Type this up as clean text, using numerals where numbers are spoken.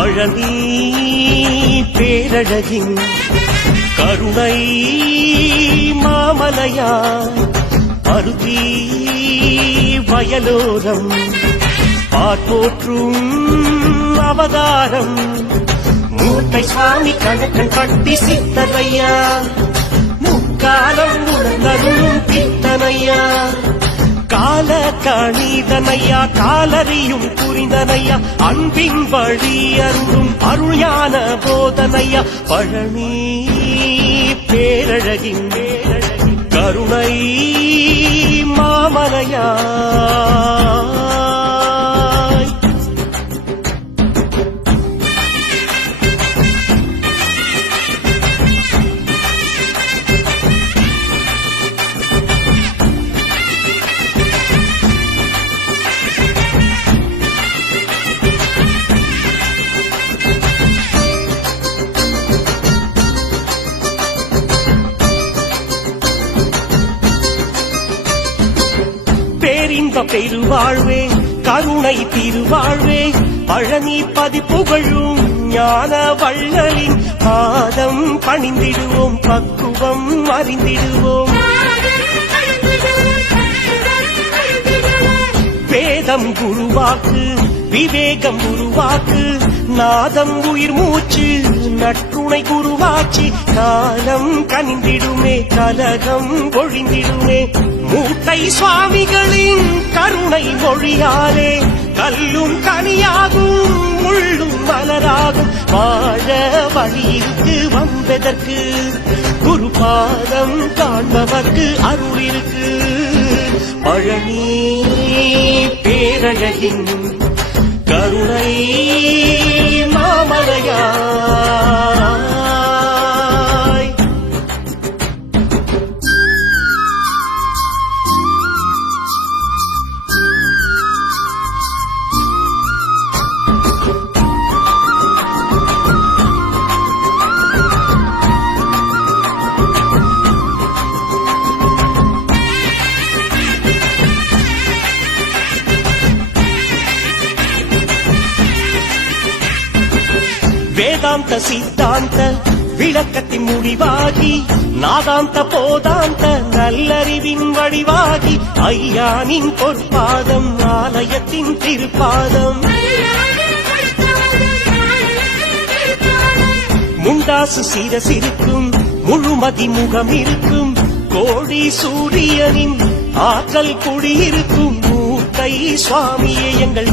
பழனி பேரழகின் கருணை மாமலையா பருதி வயலோரம் பாற்போற்றும் அவதாரம் மூட்டை சுவாமி கணக்கன் பட்டி சித்தனையா முக்காலம் உணர்ந்தருளும் பித்தனையா கால கணிதனையா காலறியும் புரிந்தனையா அன்பின் வழி அருளும் அருள்யான போதனையா பழனி பேரழகின் கருணை மாமலையா பேரின்ப பெருவாழ்வே கருணை திருவாழ்வே பழனி பதிப்புகழும் ஞான வள்ளலின் பாதம் பணிந்திடுவோம் பக்குவம் அறிந்திடுவோம் வேதம் குருவாக்கு விவேகம் உருவாக்கு நாதம் உயிர் மூச்சு நற்றுணை குருவாச்சி காலம் கனிந்திடுமே கலகம் ஒழிந்திடுமே மூட்டை சுவாமிகளின் கருணை மொழியாலே கல்லும் கனியாகும் முள்ளும் மலராகும் வாழ வழியிற்கு வந்ததற்கு குருபாதம் காண்பவர்க்கு அருள் இருக்கு பழனி பேரழகின் கருணை மாமலையா வேதாந்த சித்தாந்த விளக்கத்தின் முடிவாகி நாதாந்த போதாந்த நல்லறிவின் வடிவாகி ஐயானின் பொற்பாதம் ஆலயத்தின் திருப்பாதம் முண்டாசு சிரசிருக்கும் முழுமதி முகம் இருக்கும் கோடி சூரியனின் ஆற்றல் குடியிருக்கும் மூட்டை சுவாமியே எங்கள்